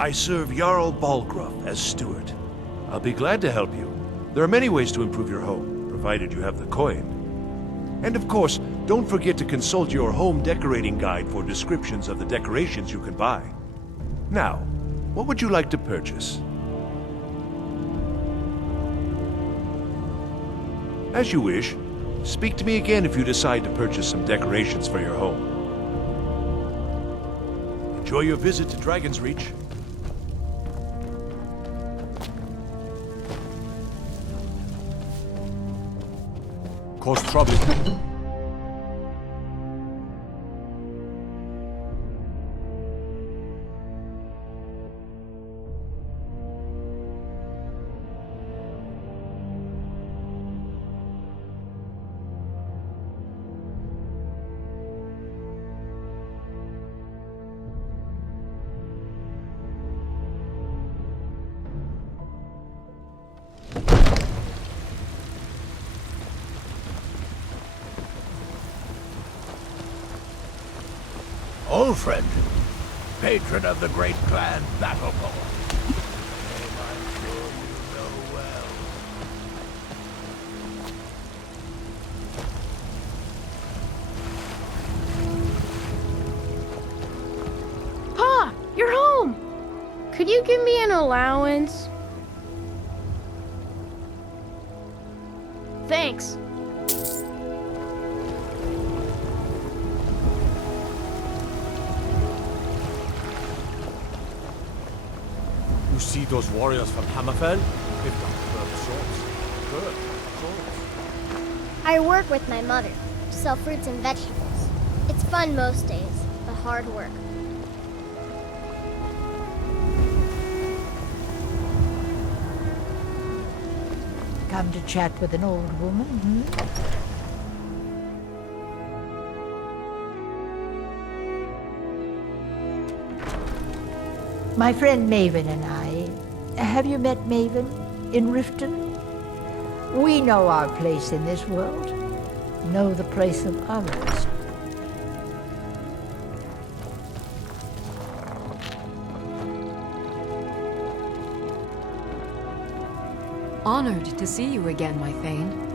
I serve Jarl Balgruuf as steward. I'll be glad to help you. There are many ways to improve your home, provided you have the coin. And of course, don't forget to consult your home decorating guide for descriptions of the decorations you can buy. Now, what would you like to purchase? As you wish. Speak to me again if you decide to purchase some decorations for your home. Enjoy your visit to Dragon's Reach. Cause trouble. Old friend, patron of the great clan Battlepole. I'm sure you know well. Pa, you're home! Could you give me an allowance? Thanks. You see those warriors from Hammerfell? They've got good swords. Good swords. I work with my mother to sell fruits and vegetables. It's fun most days, but hard work. Come to chat with an old woman, hmm? My friend Maven and I. Have you met Maven in Riften? We know our place in this world, know the place of others. Honored to see you again, my Thane.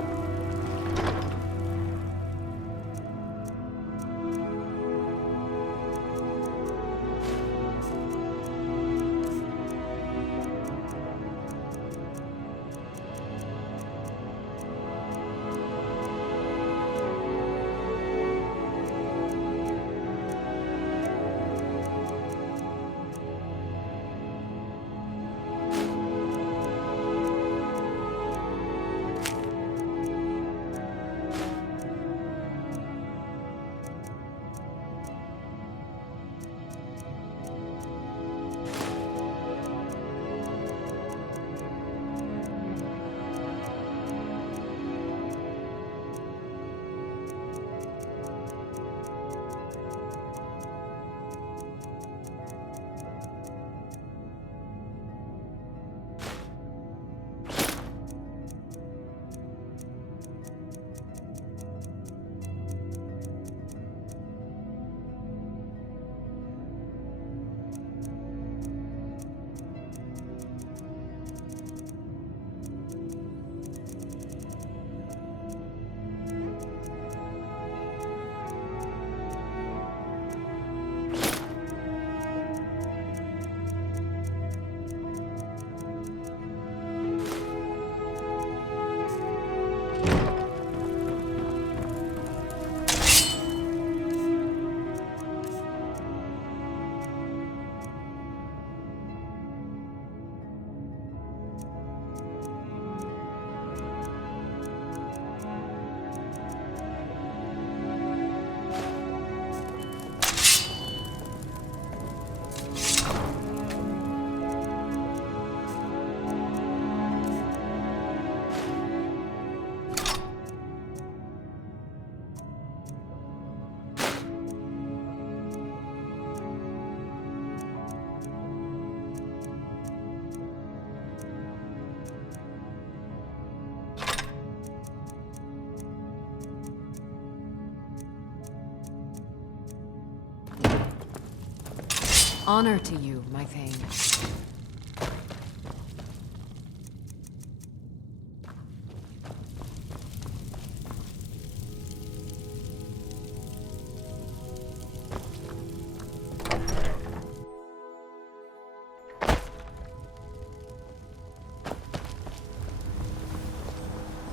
Honor to you, my Thane.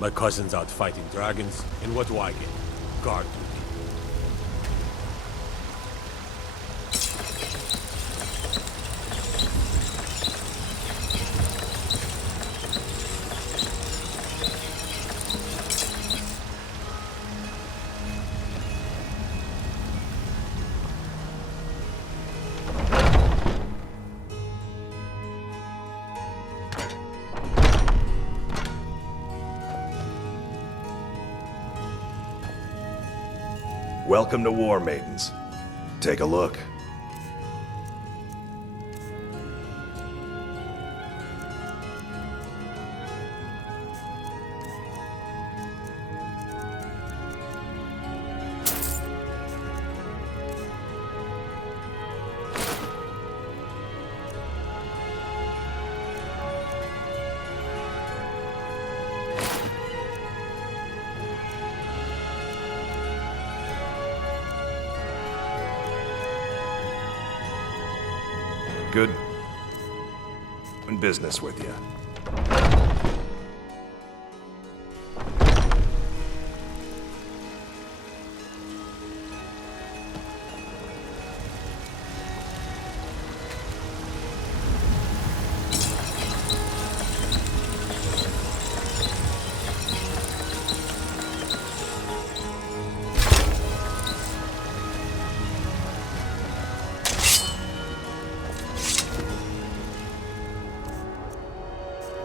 My cousin's out fighting dragons, and what do I get? Guard duty. Welcome to War Maidens. Take a look. Good business with you.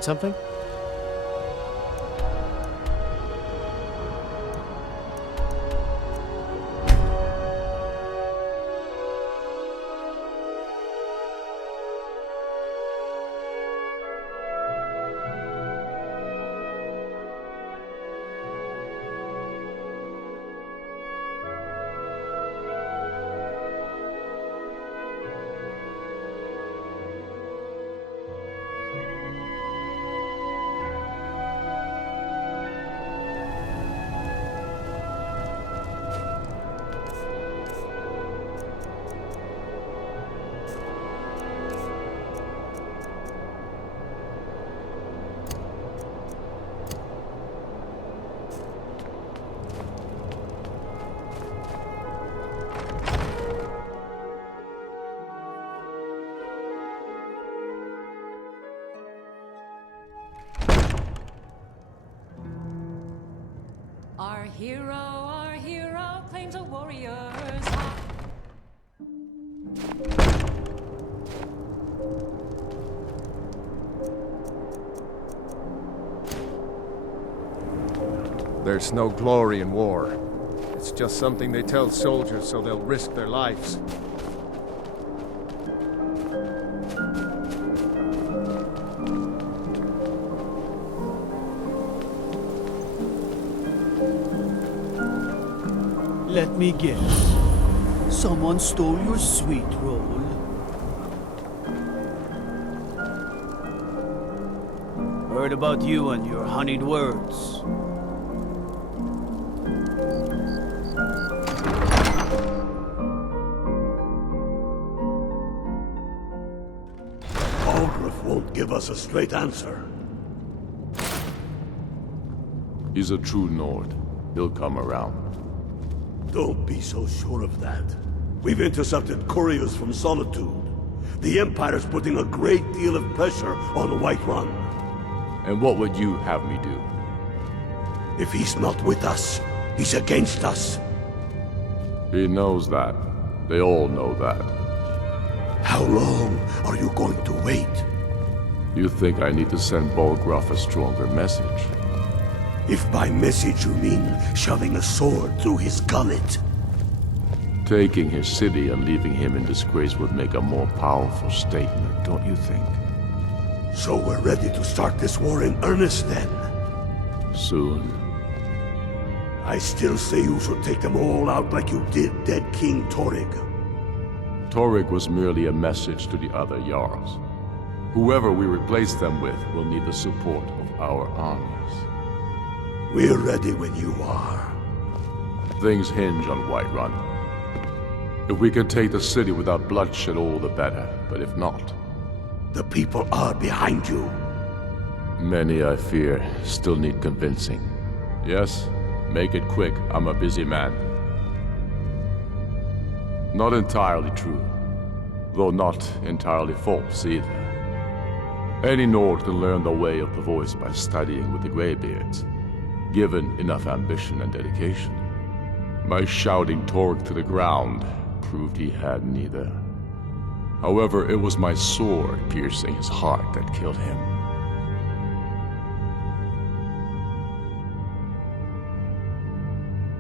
Something? Our hero claims a warrior's heart. There's no glory in war. It's just something they tell soldiers so they'll risk their lives. Let me guess. Someone stole your sweet roll. Heard about you and your honeyed words. Balgruuf won't give us a straight answer. He's a true Nord. He'll come around. Don't be so sure of that. We've intercepted couriers from Solitude. The Empire's putting a great deal of pressure on Whiterun. And what would you have me do? If he's not with us, he's against us. He knows that. They all know that. How long are you going to wait? You think I need to send Balgruuf a stronger message? If by message you mean shoving a sword through his gullet. Taking his city and leaving him in disgrace would make a more powerful statement, don't you think? So we're ready to start this war in earnest then? Soon. I still say you should take them all out like you did dead King Torrig. Torrig was merely a message to the other Jarls. Whoever we replace them with will need the support of our armies. We're ready when you are. Things hinge on Whiterun. If we can take the city without bloodshed, all the better. But if not... The people are behind you. Many, I fear, still need convincing. Yes, make it quick. I'm a busy man. Not entirely true, though not entirely false either. Any Nord can learn the way of the voice by studying with the Greybeards, given enough ambition and dedication. My shouting Torg to the ground proved he had neither. However, it was my sword piercing his heart that killed him.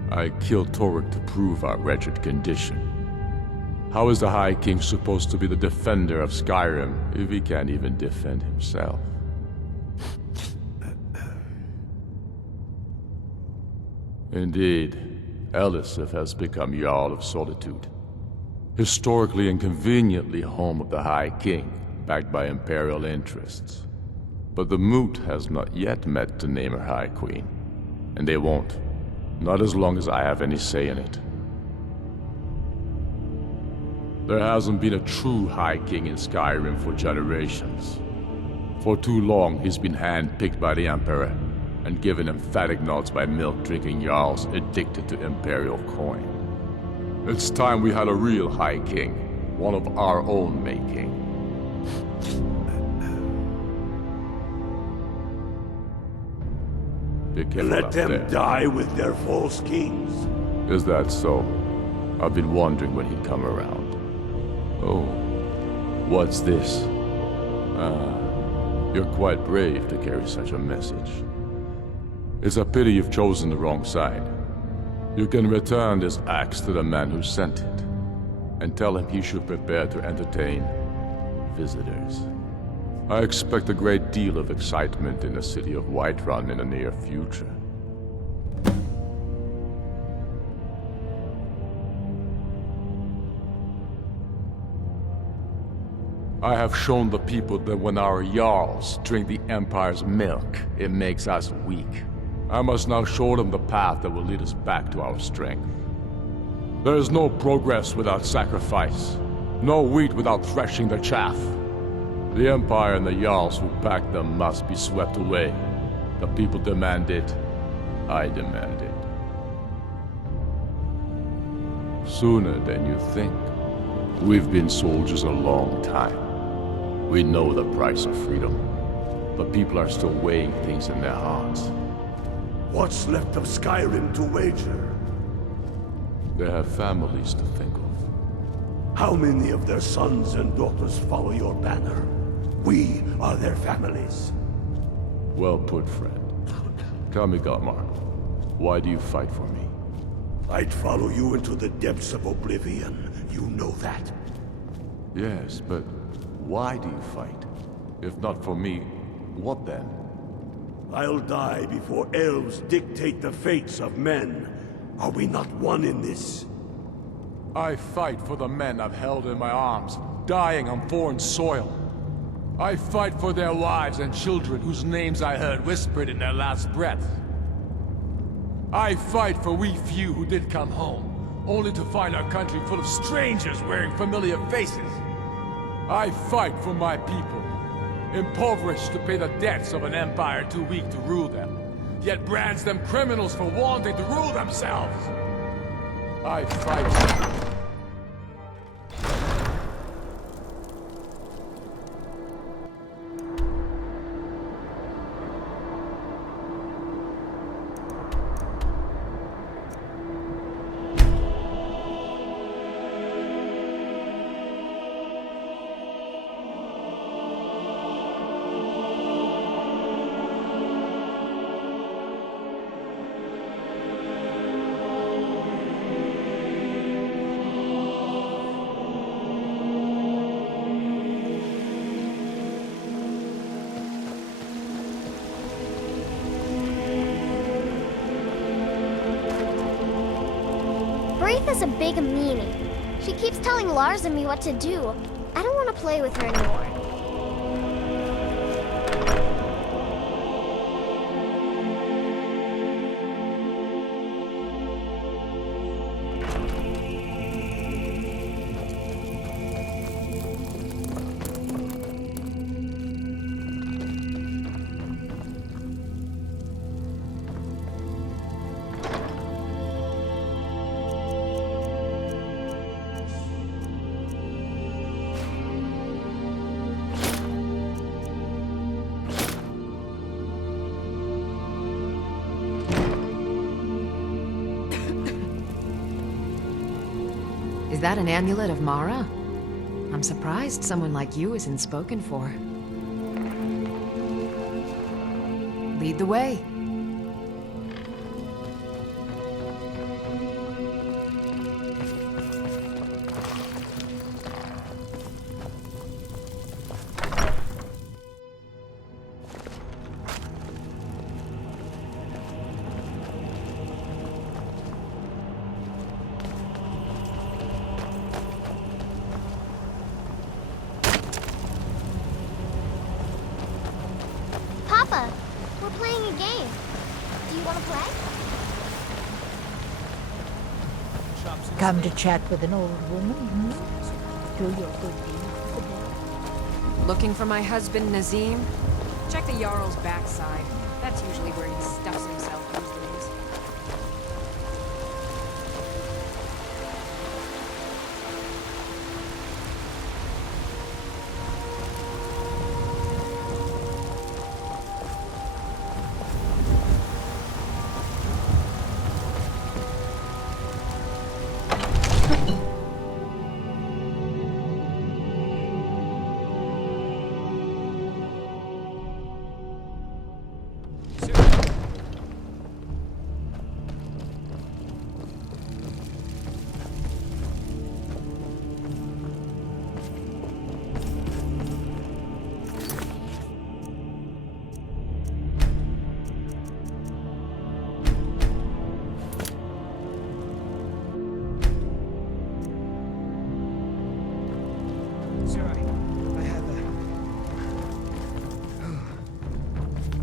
I killed Torg to prove our wretched condition. How is the High King supposed to be the defender of Skyrim if he can't even defend himself? Indeed, Elisif has become Jarl of Solitude. Historically and conveniently home of the High King, backed by Imperial interests. But the Moot has not yet met to name her High Queen. And they won't. Not as long as I have any say in it. There hasn't been a true High King in Skyrim for generations. For too long, he's been hand-picked by the Emperor, and given emphatic nods by milk-drinking Jarls addicted to Imperial coin. It's time we had a real High King, one of our own making. Be careful Let out them there. die with their false kings. Is that so? I've been wondering when he'd come around. Oh, what's this? You're quite brave to carry such a message. It's a pity you've chosen the wrong side. You can return this axe to the man who sent it, and tell him he should prepare to entertain visitors. I expect a great deal of excitement in the city of Whiterun in the near future. I have shown the people that when our Jarls drink the Empire's milk, it makes us weak. I must now show them the path that will lead us back to our strength. There is no progress without sacrifice, no wheat without threshing the chaff. The Empire and the Jarls who back them must be swept away. The people demand it, I demand it. Sooner than you think. We've been soldiers a long time. We know the price of freedom. But people are still weighing things in their hearts. What's left of Skyrim to wager? They have families to think of. How many of their sons and daughters follow your banner? We are their families. Well put, friend. Tell me, Godmar, why do you fight for me? I'd follow you into the depths of oblivion. You know that. Yes, but why do you fight? If not for me, what then? I'll die before elves dictate the fates of men. Are we not one in this? I fight for the men I've held in my arms, dying on foreign soil. I fight for their wives and children whose names I heard whispered in their last breath. I fight for we few who did come home, only to find our country full of strangers wearing familiar faces. I fight for my people, impoverished to pay the debts of an empire too weak to rule them, yet brands them criminals for wanting to rule themselves. I fight... Braith has a big meaning. She keeps telling Lars and me what to do. I don't want to play with her anymore. Is that an amulet of Mara? I'm surprised someone like you isn't spoken for. Lead the way. Papa, we're playing a game. Do you want to play? Come to chat with an old woman, hmm? Do your good deed today. Looking for my husband, Nazim? Check the Jarl's backside. That's usually where he stuffs himself these days.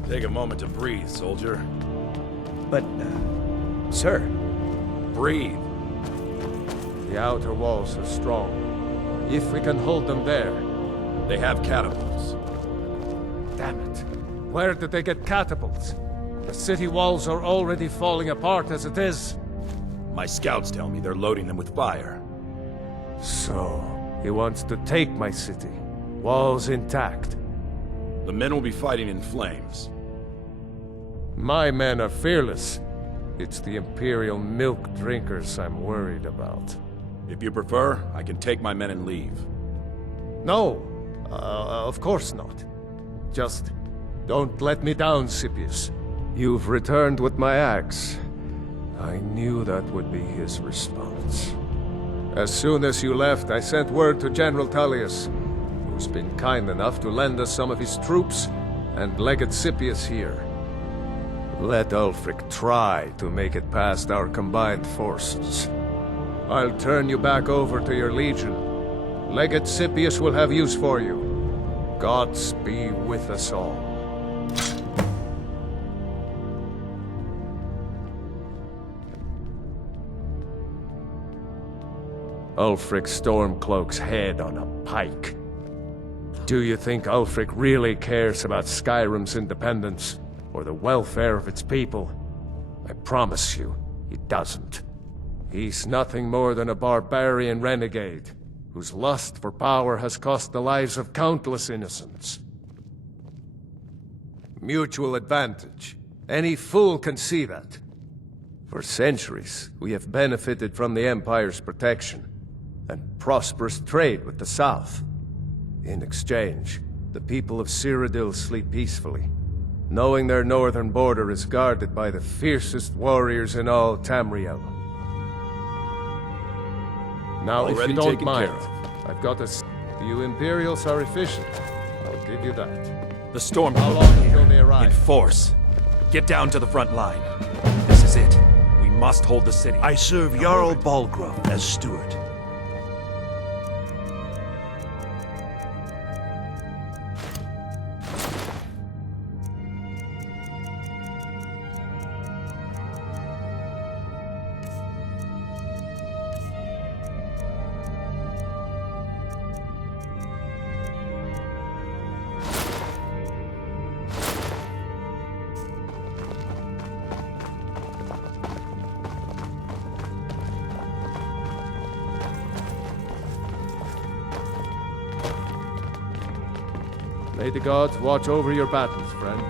Take a moment to breathe, soldier. But, sir. Breathe. The outer walls are strong. If we can hold them there. They have catapults. Damn it. Where did they get catapults? The city walls are already falling apart as it is. My scouts tell me they're loading them with fire. So, he wants to take my city. Walls intact. The men will be fighting in flames. My men are fearless. It's the Imperial milk drinkers I'm worried about. If you prefer, I can take my men and leave. No, of course not. Just don't let me down, Scipius. You've returned with my axe. I knew that would be his response. As soon as you left, I sent word to General Tullius, who's been kind enough to lend us some of his troops, and Legate Scipius here. Let Ulfric try to make it past our combined forces. I'll turn you back over to your legion. Legate Scipius will have use for you. Gods be with us all. Ulfric Stormcloak's head on a pike. Do you think Ulfric really cares about Skyrim's independence, or the welfare of its people? I promise you, he doesn't. He's nothing more than a barbarian renegade, whose lust for power has cost the lives of countless innocents. Mutual advantage. Any fool can see that. For centuries, we have benefited from the Empire's protection, and prosperous trade with the South. In exchange, the people of Cyrodiil sleep peacefully, knowing their northern border is guarded by the fiercest warriors in all Tamriel. Now, if you don't mind, I've got a... You Imperials are efficient. I'll give you that. The storm How long until they in arrive? force. Get down to the front line. This is it. We must hold the city. I serve Jarl Balgruuf as steward. May the gods watch over your battles, friend.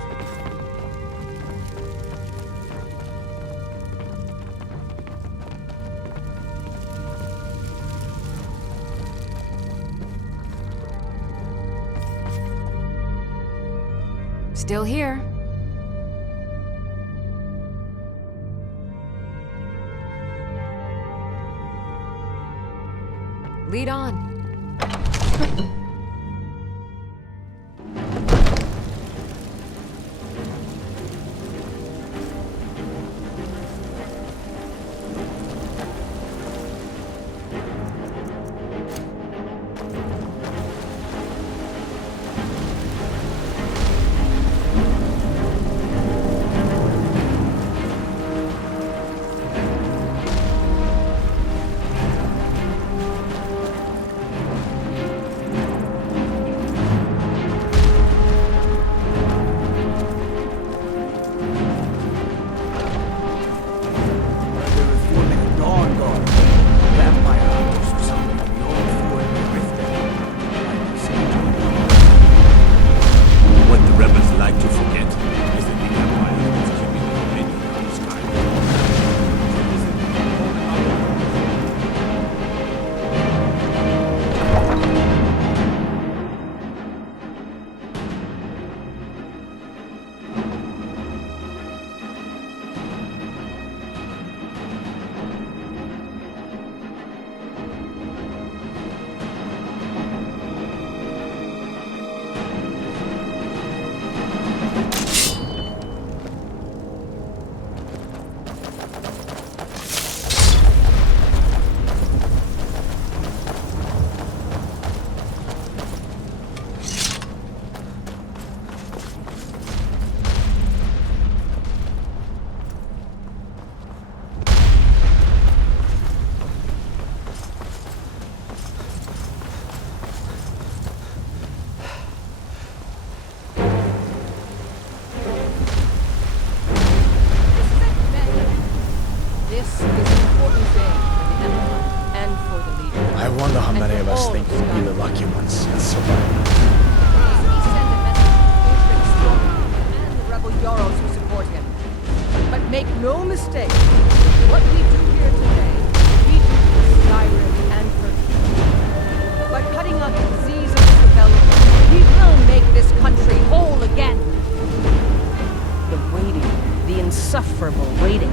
Still here. Lead on. Make no mistake, what we do here today, we do for Skyrim and for people. By cutting out the disease of this rebellion, we will make this country whole again. The waiting, the insufferable waiting.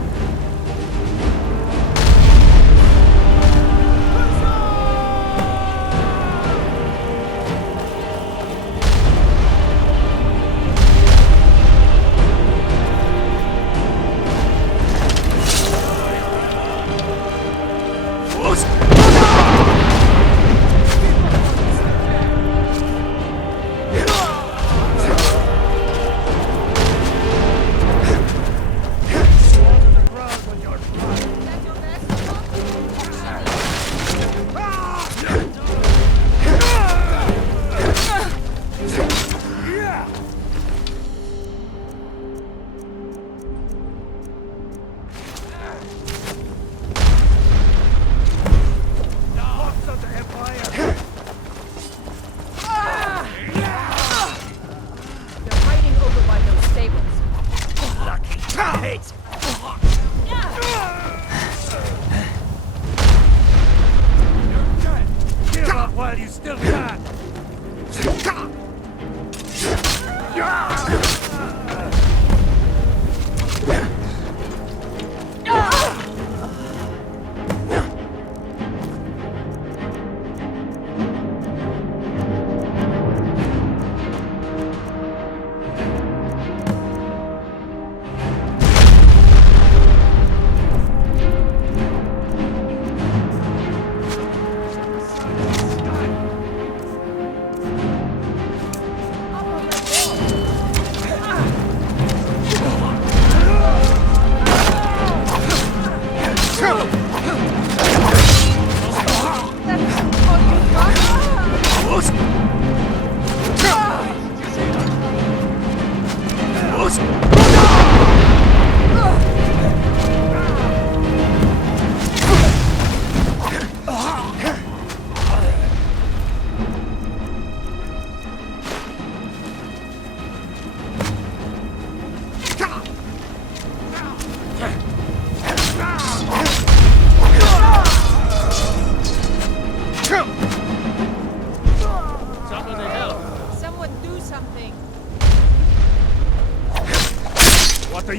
While you still can.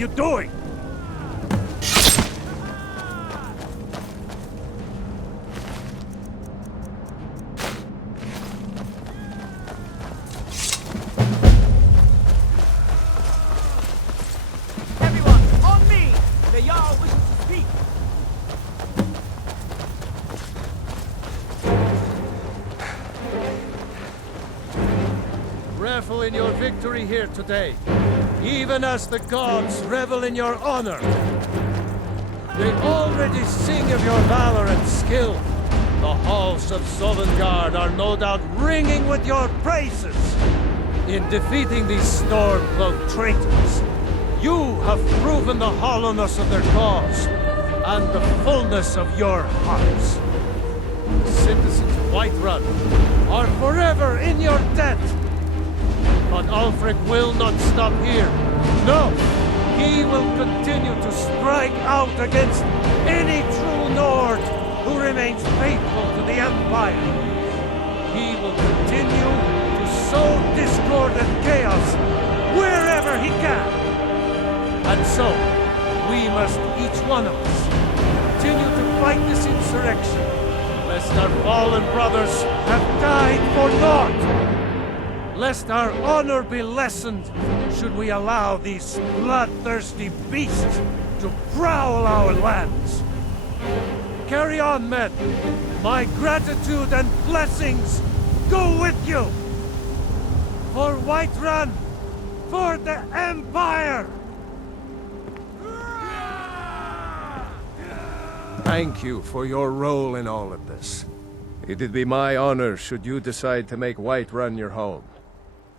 you doing? Everyone, on me! The Jarl wishes to speak. Revel in your victory here today, even as the gods revel in your honor. They already sing of your valor and skill. The halls of Sovngarde are no doubt ringing with your praises. In defeating these storm-cloaked traitors, you have proven the hollowness of their cause and the fullness of your hearts. The citizens of Whiterun are forever in your debt. But Ulfric will not stop here. No! He will continue to strike out against any true Nord who remains faithful to the Empire. He will continue to sow discord and chaos wherever he can. And so, we must, each one of us, continue to fight this insurrection, lest our fallen brothers have died for naught. Lest our honor be lessened, should we allow these bloodthirsty beasts to prowl our lands. Carry on, men. My gratitude and blessings go with you. For Whiterun, for the Empire! Thank you for your role in all of this. It'd be my honor should you decide to make Whiterun your home.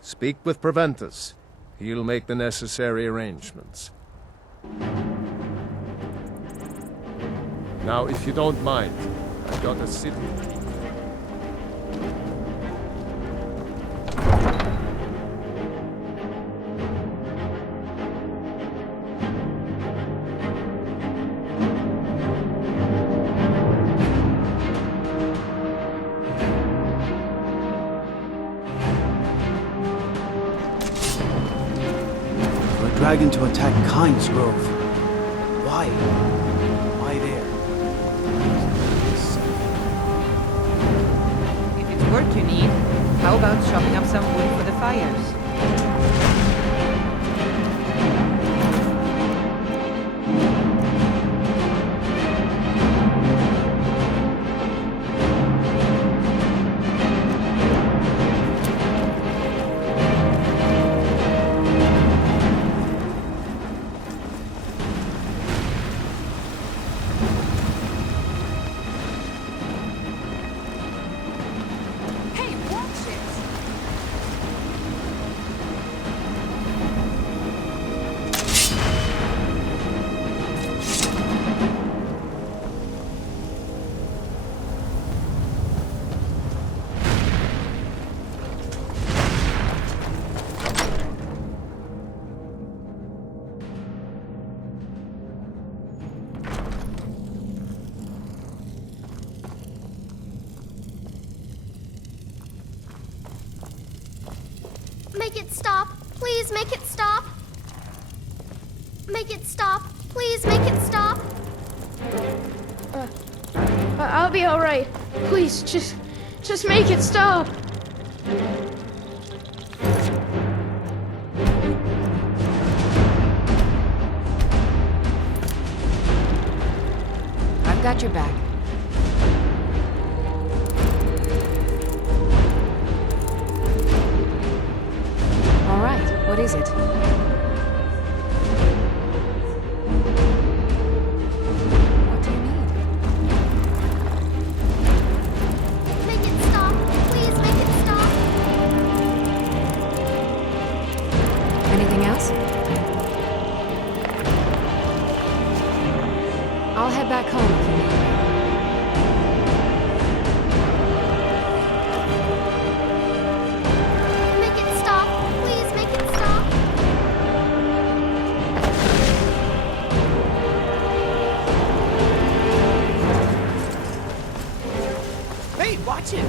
Speak with Preventus. He'll make the necessary arrangements. Now, if you don't mind, I've got a city. Dragon to attack Kind's Grove. Why? Why there? If it's work you need, how about chopping up some wood for the fires? Make it stop. Please make it stop. Make it stop. Please make it stop. I'll be all right. Please, just make it stop. I've got your back. All right, what is it? What do you need? Make it stop. Please make it stop. Anything else? I'll head back home if you need me. Make it stop. Please make it stop. Hey, watch it!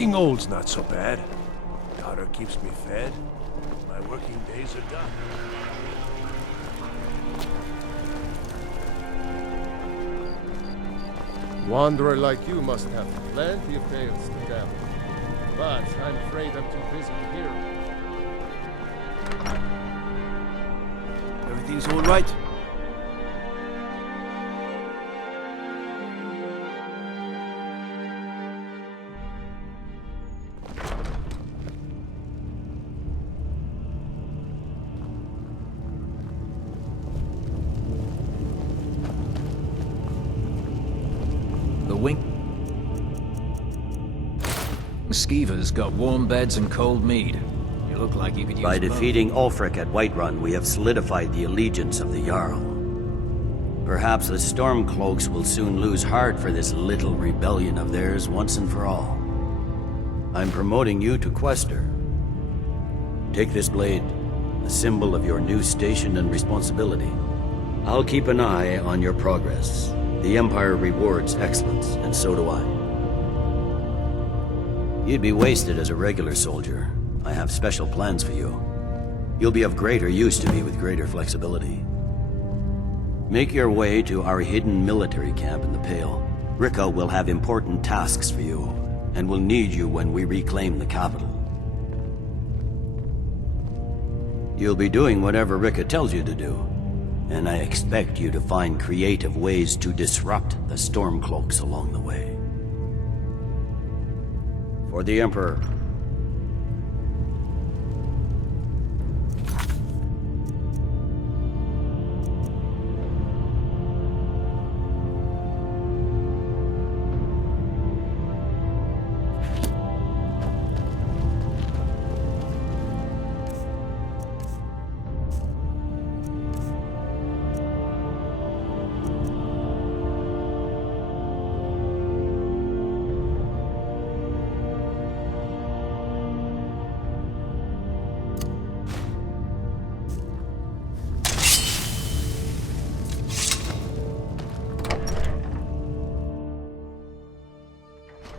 Being old's not so bad. Daughter keeps me fed. My working days are done. Wanderer like you must have plenty of tales to tell. But I'm afraid I'm too busy to hear them. Everything's all right? Skeever's got warm beds and cold mead. You look like you could use By both. defeating Ulfric at Whiterun, we have solidified the allegiance of the Jarl. Perhaps the Stormcloaks will soon lose heart for this little rebellion of theirs once and for all. I'm promoting you to Quester. Take this blade, a symbol of your new station and responsibility. I'll keep an eye on your progress. The Empire rewards excellence, and so do I. You'd be wasted as a regular soldier. I have special plans for you. You'll be of greater use to me with greater flexibility. Make your way to our hidden military camp in the Pale. Rika will have important tasks for you, and will need you when we reclaim the capital. You'll be doing whatever Rika tells you to do, and I expect you to find creative ways to disrupt the Stormcloaks along the way. For the Emperor.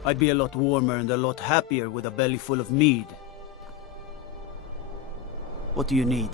I'd be a lot warmer and a lot happier with a belly full of mead. What do you need?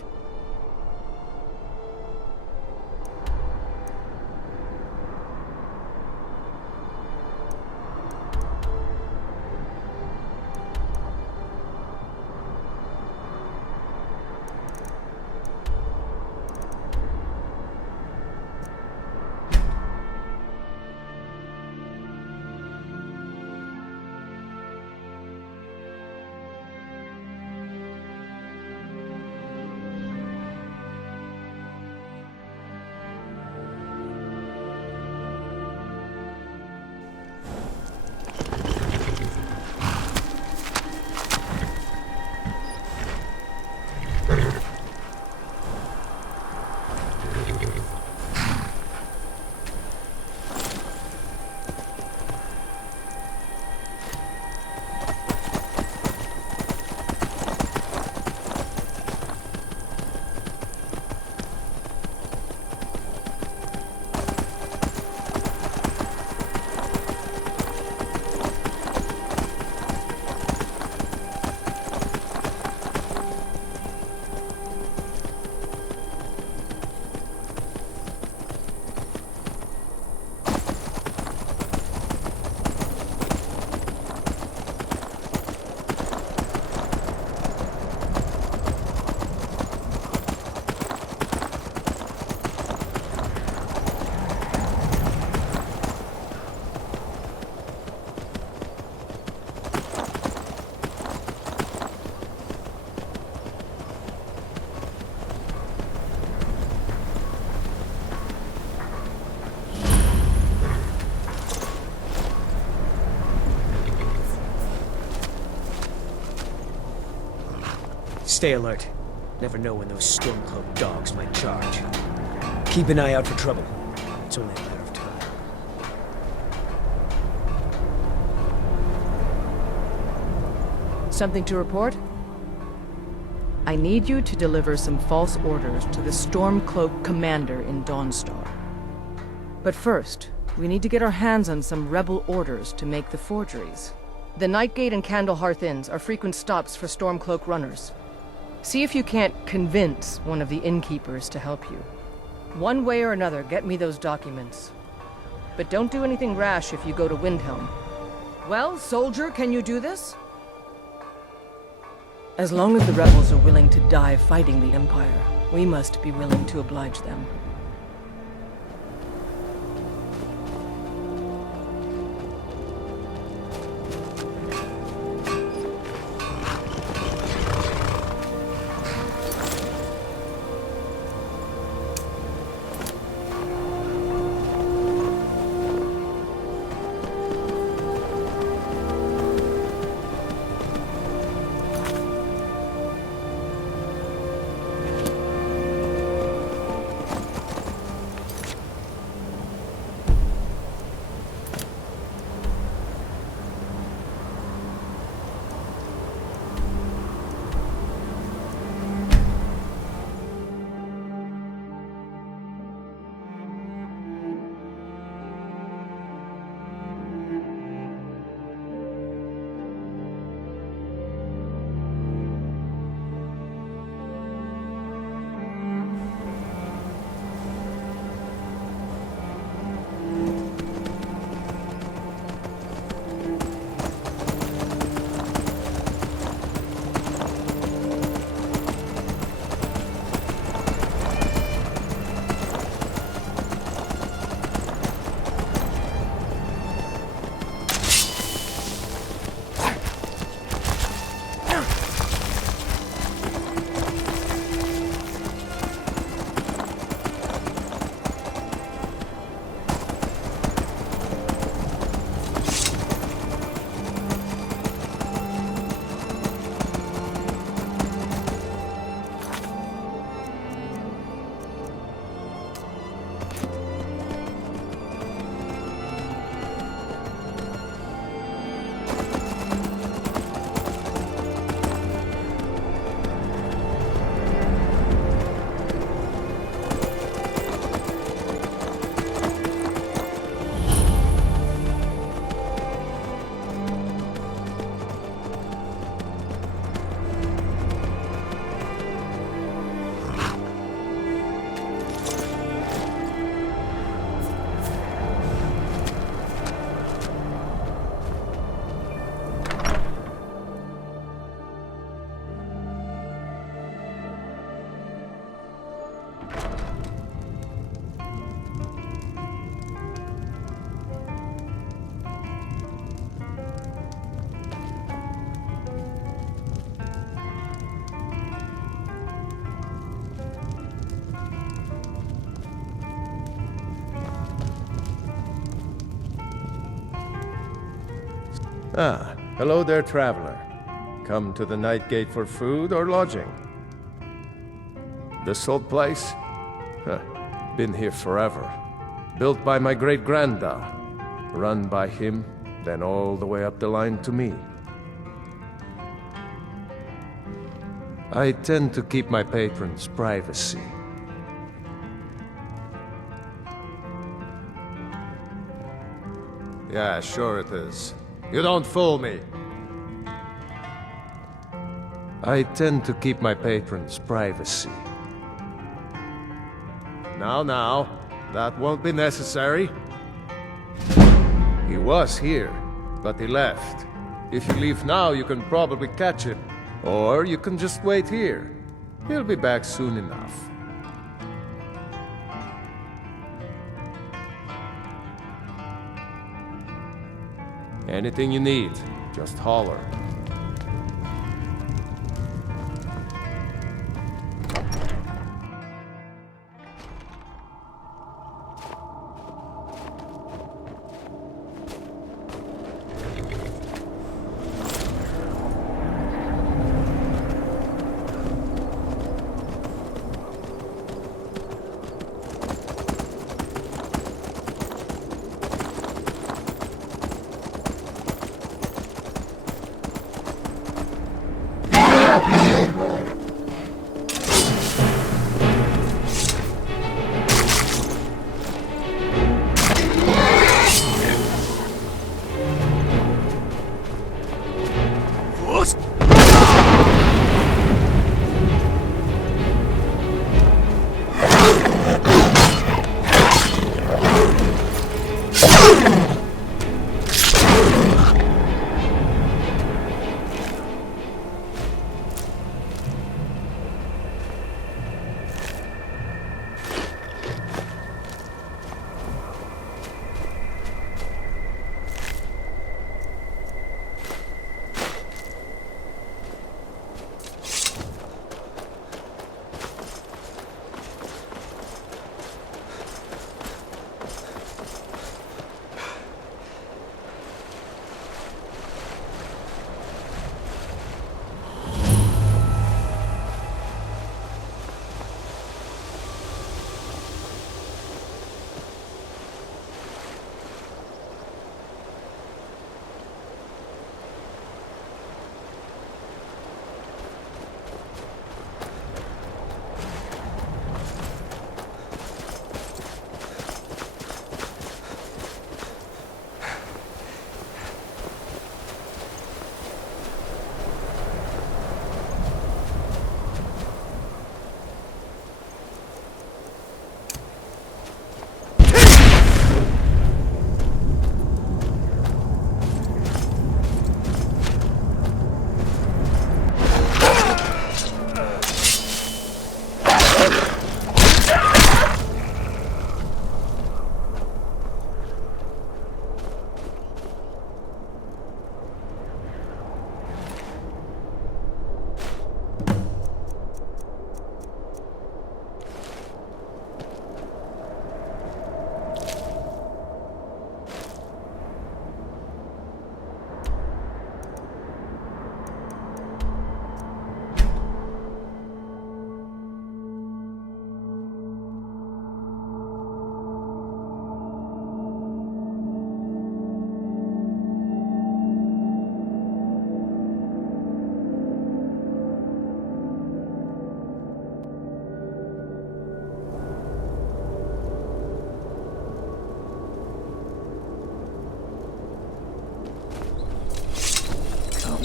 Stay alert. Never know when those Stormcloak dogs might charge. Keep an eye out for trouble. It's only a matter of time. Something to report? I need you to deliver some false orders to the Stormcloak commander in Dawnstar. But first, we need to get our hands on some rebel orders to make the forgeries. The Nightgate and Candlehearth Inns are frequent stops for Stormcloak runners. See if you can't convince one of the innkeepers to help you. One way or another, get me those documents. But don't do anything rash if you go to Windhelm. Well, soldier, can you do this? As long as the rebels are willing to die fighting the Empire, we must be willing to oblige them. Ah, hello there, traveler. Come to the Nightgate for food or lodging? This old place? Huh, been here forever. Built by my great-granddad. Run by him, then all the way up the line to me. I tend to keep my patrons' privacy. Yeah, sure it is. You don't fool me. I tend to keep my patrons' privacy. Now, that won't be necessary. He was here, but he left. If you leave now, you can probably catch him. Or you can just wait here. He'll be back soon enough. Anything you need, just holler.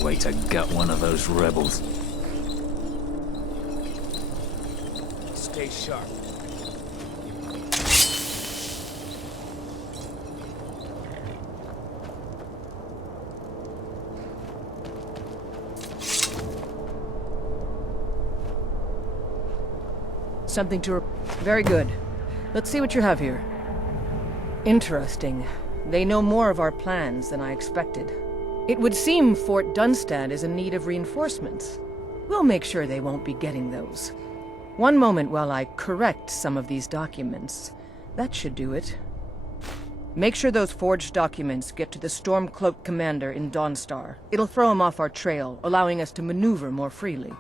Way to gut one of those rebels. Stay sharp. Something to... Very good. Let's see what you have here. Interesting. They know more of our plans than I expected. It would seem Fort Dunstad is in need of reinforcements. We'll make sure they won't be getting those. One moment while I correct some of these documents. That should do it. Make sure those forged documents get to the Stormcloak commander in Dawnstar. It'll throw him off our trail, allowing us to maneuver more freely.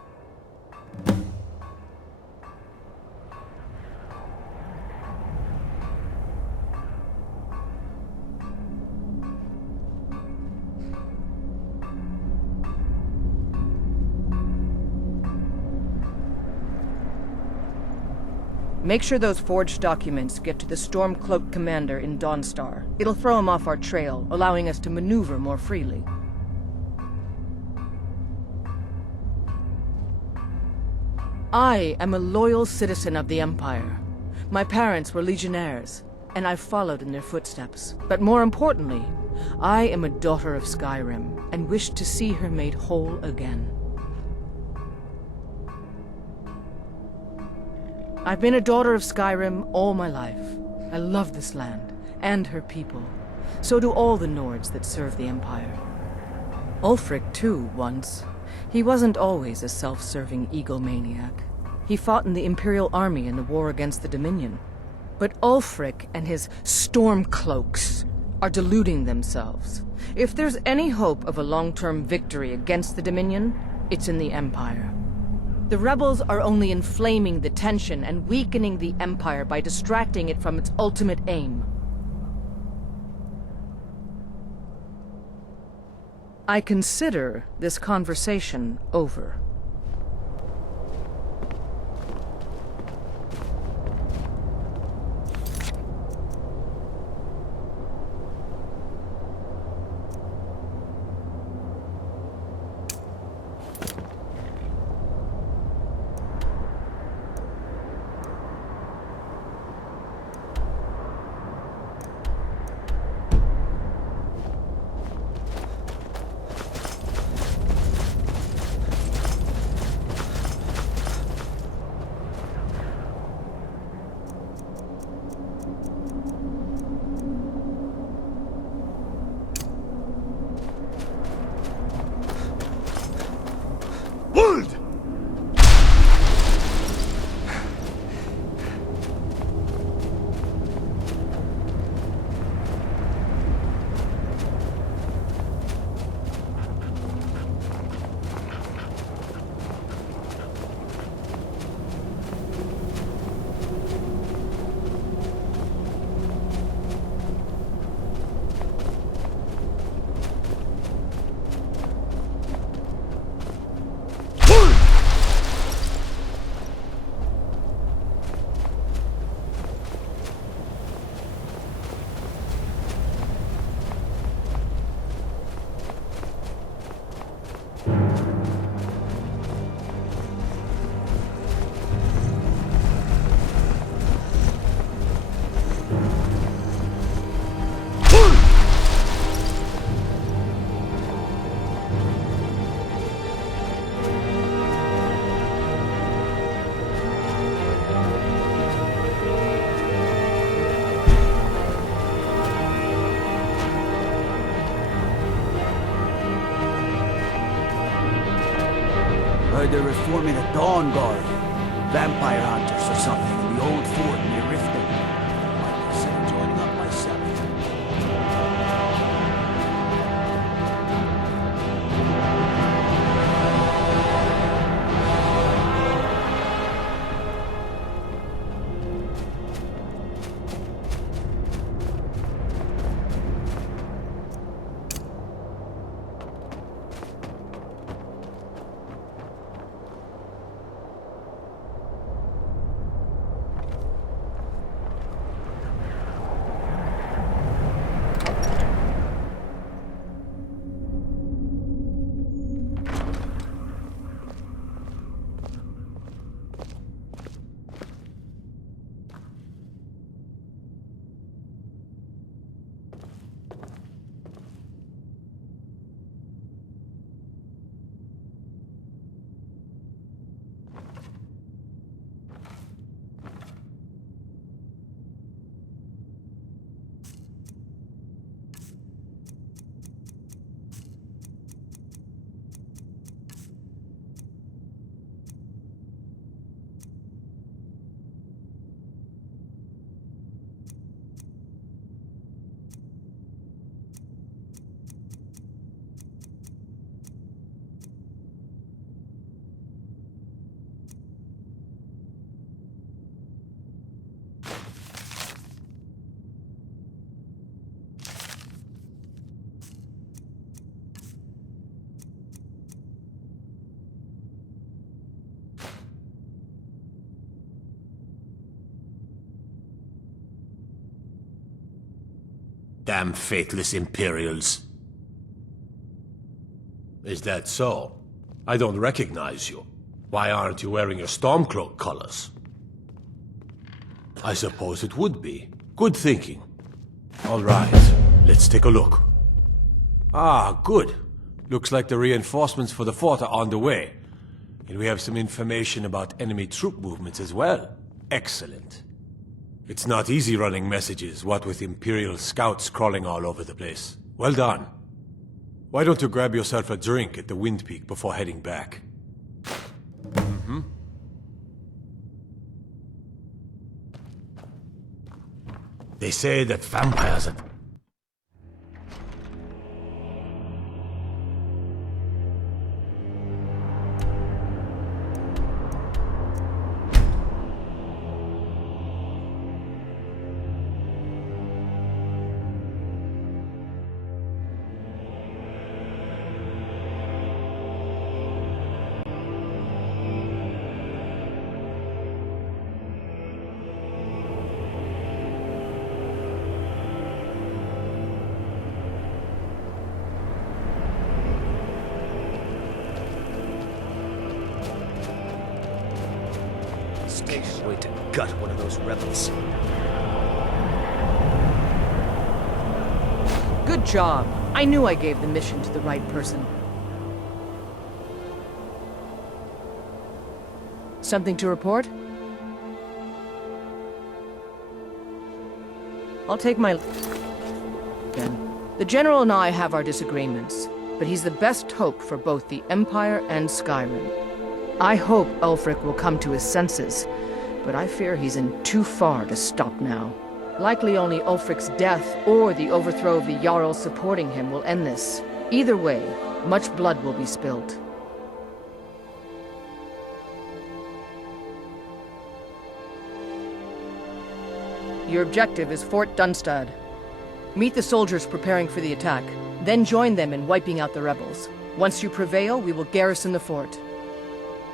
Make sure those forged documents get to the Stormcloak commander in Dawnstar. It'll throw him off our trail, allowing us to maneuver more freely. I am a loyal citizen of the Empire. My parents were legionnaires, and I've followed in their footsteps. But more importantly, I am a daughter of Skyrim, and wish to see her made whole again. I've been a daughter of Skyrim all my life. I love this land, and her people. So do all the Nords that serve the Empire. Ulfric, too, once. He wasn't always a self-serving egomaniac. He fought in the Imperial Army in the war against the Dominion. But Ulfric and his Stormcloaks are deluding themselves. If there's any hope of a long-term victory against the Dominion, it's in the Empire. The rebels are only inflaming the tension and weakening the Empire by distracting it from its ultimate aim. I consider this conversation over. they're reforming a Dawn Guard. Vampire hunters or something in the old fort near Riften. Might consider joining up myself. Damn faithless Imperials. Is that so? I don't recognize you. Why aren't you wearing your Stormcloak colors? I suppose it would be. Good thinking. All right, let's take a look. Ah, good. Looks like the reinforcements for the fort are on the way. And we have some information about enemy troop movements as well. Excellent. It's not easy running messages, what with Imperial scouts crawling all over the place. Well done. Why don't you grab yourself a drink at the Wind Peak before heading back? They say that vampires are... Station's way to gut one of those rebels. Good job. I knew I gave the mission to the right person. Something to report? I'll take my... The General and I have our disagreements, but he's the best hope for both the Empire and Skyrim. I hope Ulfric will come to his senses, but I fear he's in too far to stop now. Likely only Ulfric's death or the overthrow of the Jarls supporting him will end this. Either way, much blood will be spilled. Your objective is Fort Dunstad. Meet the soldiers preparing for the attack, then join them in wiping out the rebels. Once you prevail, we will garrison the fort.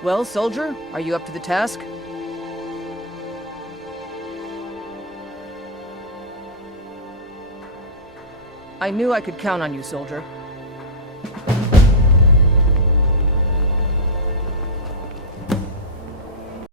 Well, soldier, are you up to the task? I knew I could count on you, soldier.